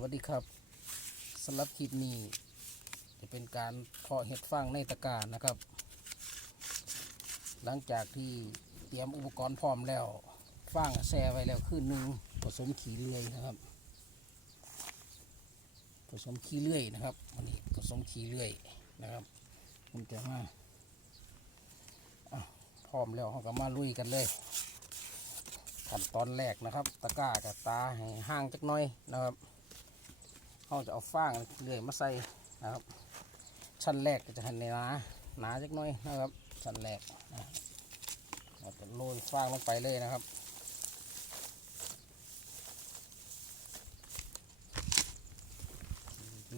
วัสดีครับสำหรับคลิปนี้จะเป็นการเพาะเห็ดฟางในตะกร้านะครับ หลังจากที่เตรียมอุปกรณ์พร้อมแล้วฟางแช่ไว้แล้วคืนหนึ่งผสมขี้เลื่อยนะครับ ผสมขี้เลื่อยนะครับวันนี้ผสมขี้เลื่อยนะครับผมจะมาอะพร้อมแล้วเราก็มาลุยกันเลยขั้นตอนแรกนะครับ ตะกร้ากับตาให้ห่างจักน้อยนะครับ เราจะเอาฟางเลื่อยมาใส่นะครับ ชั้นแรกก็จะให้หนาหนาจักน้อยนะครับ ชั้นแรกเราจะโรยฟางลงไปเลยนะครับ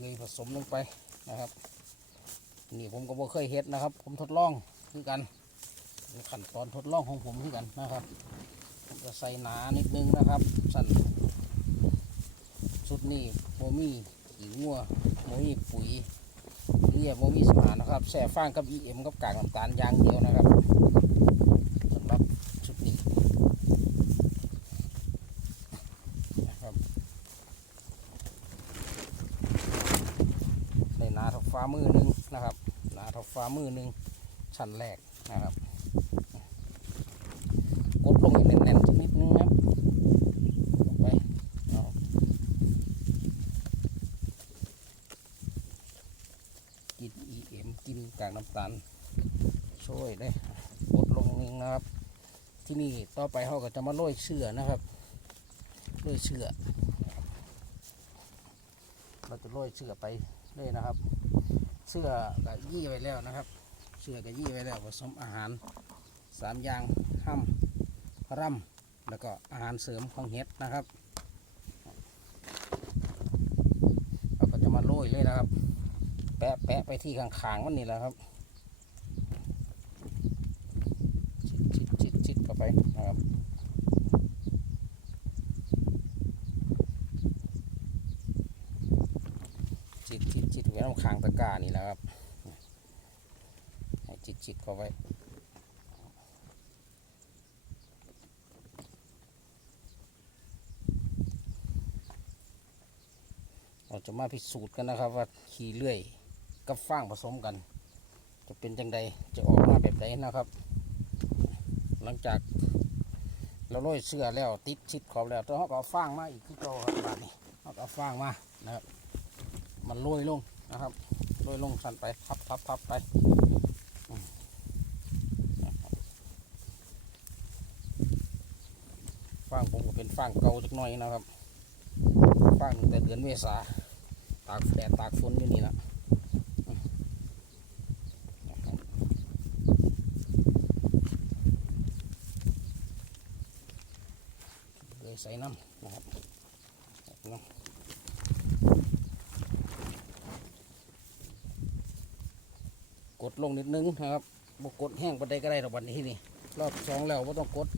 เลยผสมลงไปนะครับ นี่ผมก็บ่เคยเฮ็ดนะครับ ผมทดลองคือกันขั้นตอนทดลองของผมคือกันนะครับจะใส่หนานิดนึงนะครับ สั่น นี้โมมี่ขี้งัวโมมี่ปุ๋ยเรียโมมี่สมานนะครับแส่ฟางกับ EM กับกากน้ำตาลยางเดียวนะครับสำหรับชุดนี้นะครับในนาทับฟ้ามือหนึงนะครับนาทับฟ้ามือหนึงชั้นแรกนะครับ กดลงให้แน่นๆสักนิดนึงนะครับลงไปเอากิน EM กิ นกากน้ำตาลช่วยได้กดลงนึงนะครับ ที่นี่ต่อไปเขาก็จะมาโรยเชื่อนะครับโรยเชื่อเราจะโรยเชื่อไปเลยนะครับเชื่อก็ยี่ไว้แล้วนะครับเชื่อก็ยี่ไว้แล้วผสมอาหารสามอย่างห้ำร่ำแล้วก็อาหารเสริมของเห็ดนะครับเราก็จะมาโรยเลยนะครับ แปะแปะไปที่ข้างๆมันนี่แหละครับ ชิดชิดชิดชิดเข้า ไปนะครับชิดชิดชิดไว้ตรงข้างตะกร้านี่แหละครับ ให้ชิดชิดเขาไปเราจะมาพิสูจน์กันนะครับ ว่าขี่เลื่อยกับฟางผสมกัน จะเป็นจังใดจะออกมาแบบใดนะครับ หลังจากเราโรยเสื้อแล้วติดชิดขอบแล้วต้องเขาก็เอาฟางมาอีกคือเก่าครับบานี้เขาก็เอาฟางมานะครับ มันโรยลงนะครับโรยลงสั่นไปพับพับพับไปฟางผมก็เป็นฟางเก่าจักหน่อยนะครับฟังแต่เดือนเมษาตากแดดตากฝนอยู่นี่ละเลย ใส่น้ำนะครับน้ำกดลงนิดนึงนะครับบกดแห้งไปไดก็ได้รอบวันนี้นี่ รอบสองแล้วว่าต้องกด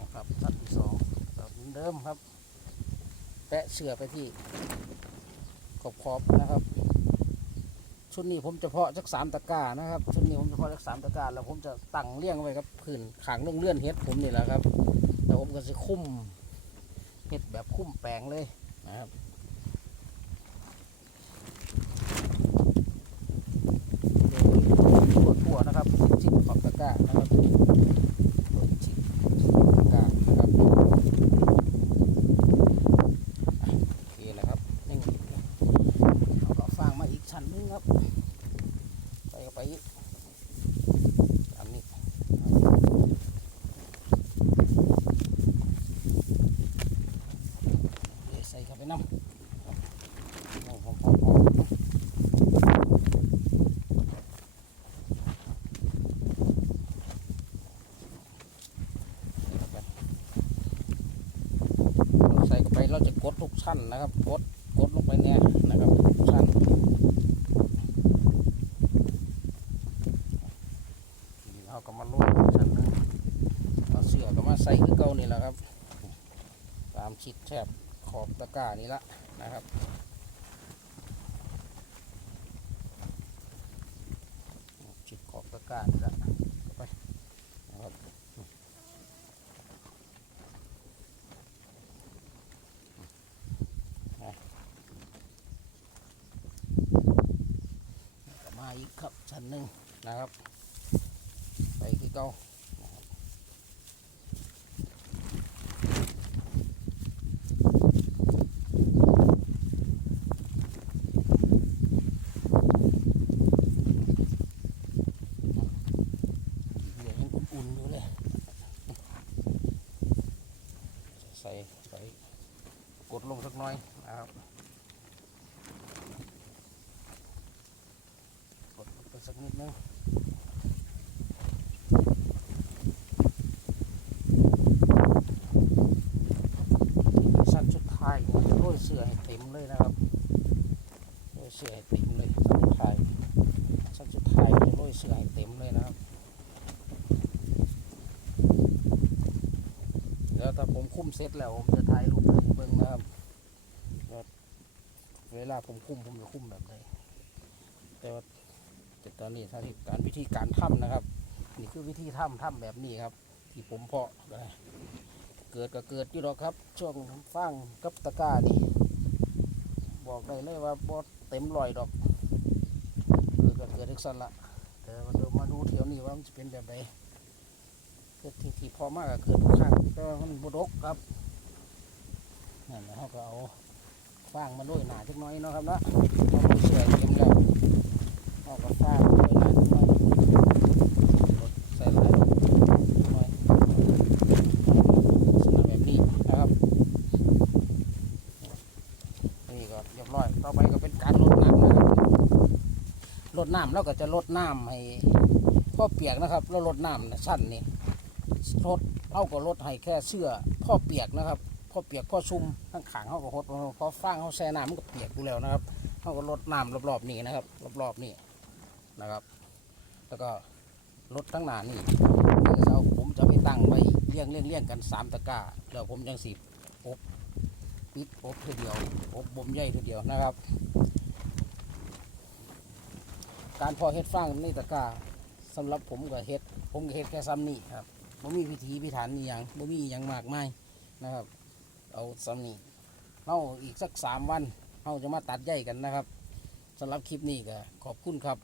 นะครับนัดที่สองแบบเดิมครับ แปะเสือไปที่ขอบขอบๆนะครับ ชุดนี้ผมจะเพาะสักสามตะกร้านะครับ ชุดนี้ผมจะเพาะสักสามตะกร้าแล้วผมจะตั้งเลี้ยงไว้ครับพื้นขางลงเลื่อนเฮ็ดผมนี่แหละครับ ผมก็จะคุ้มเฮ็ดแบบคุ้มแปลงเลยนะครับทั่วๆนะครับชิดขอบตะกร้านะครับชิดตะกร้านะครับโอเคนะครับนี่เราก็ฟางมาอีกชั้นหนึงครับ ไปก็ไปอีกอันนี้เดี๋ยวใส่เข้าไปน้ำครับโอ้โหโอ้โหโอ้โหเราใส่เข้าไปเรา จะกดทุกชั้นนะครับกดกดลงไปเนี่ยนะครับทุกชั้นนี่เราก็มาลวกชั้นนึงเอาเสือก็มาใส่คือเก่านี่แหละครับ ตามชิดแทบขอบตะกร้านี่ละนะครับชิดขอบตะกร้านี่ละไปนะครับ ครับชั้นหนึ่งนะครับ ไปคือเก่าใส่ใส่กดลงสักน้อยนะครับ กดลงไป สักนิดนึงสั้นชุดไท้ายโรยเสื้อให้เต็มเลยนะครับโรยเสื้อให้เต็มเลยสั้นชุดไทยสั้นชุดไทยจะโรยเสื้อให้เต็มเลยนะครับแล้วถ้าผมคุ้มเสร็จแล้วผมจะถ่ายรูปเบิ่งนะครับเวลาผมคุ้มผมจะคุ้มแบบไหนแต่ว่า แต่ตอนนี้ถ้าที่การวิธีการทำนะครับ นี่คือวิธีทำทำแบบนี้ครับ ที่ผมเพาะเกิดก็เกิดอยู่หรอกครับ ช่วงฟางกับตะก้านี่บอกได้เลยว่าบอเต็มรอยดอก เกิดก็เกิดทุกสันละแต่ว่าเดี๋ยวมาดูเที่ยวนี้ว่ามันจะเป็นแบบไหนเกิดที่ที่พอมากก็เกิดทุกครั้งก็มันบดกครับนั่นแหละเขาก็เอาฟางมาด้วยหนาจักน้อยเนาะครับนะพอมันเสื่อยเต็มแล้ว เขาก็ฟางมาด้วยนาจักหน้อยกดใส่ลายจักหน้อยลักษณะแบบนี้นะครับนี่ก็เรียบร้อยต่อไปก็เป็นการลดน้ำนะครับลดน้ำแล้วก็จะลดน้ำให้พ่อเปียกนะครับแล้วลดน้ำนะสั้นนี่รถเอาก็รถให้แค่เสื้อพ่อเปียกนะครับพ่อเปียกพ่อซุ่มข้างขางเขาก็หดเพราะฟางเขาแช่น้ำมันก็เปียกอยู่แล้วนะครับเขาก็ลดน้ำรอบๆนี่นะครับ รอบๆนี่ นะครับ แล้วก็รถทั้งหนานี่เอาผมจะไปตั้งไว้เลี้ยงเลี้ยงเลี้ยงกันสามตะกร้าแล้วผมยังสิบอบปิดอบทีเดียวอบบ่มใหญ่ทีเดียวนะครับ การพอเฮ็ดฟางในตะกร้าสำหรับผมก็เฮ็ด ผมก็เฮ็ดแค่ซ้ำนี่ครับบ่มีพิธีพิถันอย่างบ่มีอย่างมากมายนะครับ เอาสำนี่เราอีกสักสามวันเราจะมาตัดใยกันนะครับสำหรับคลิปนี้ก็ขอบคุณครับ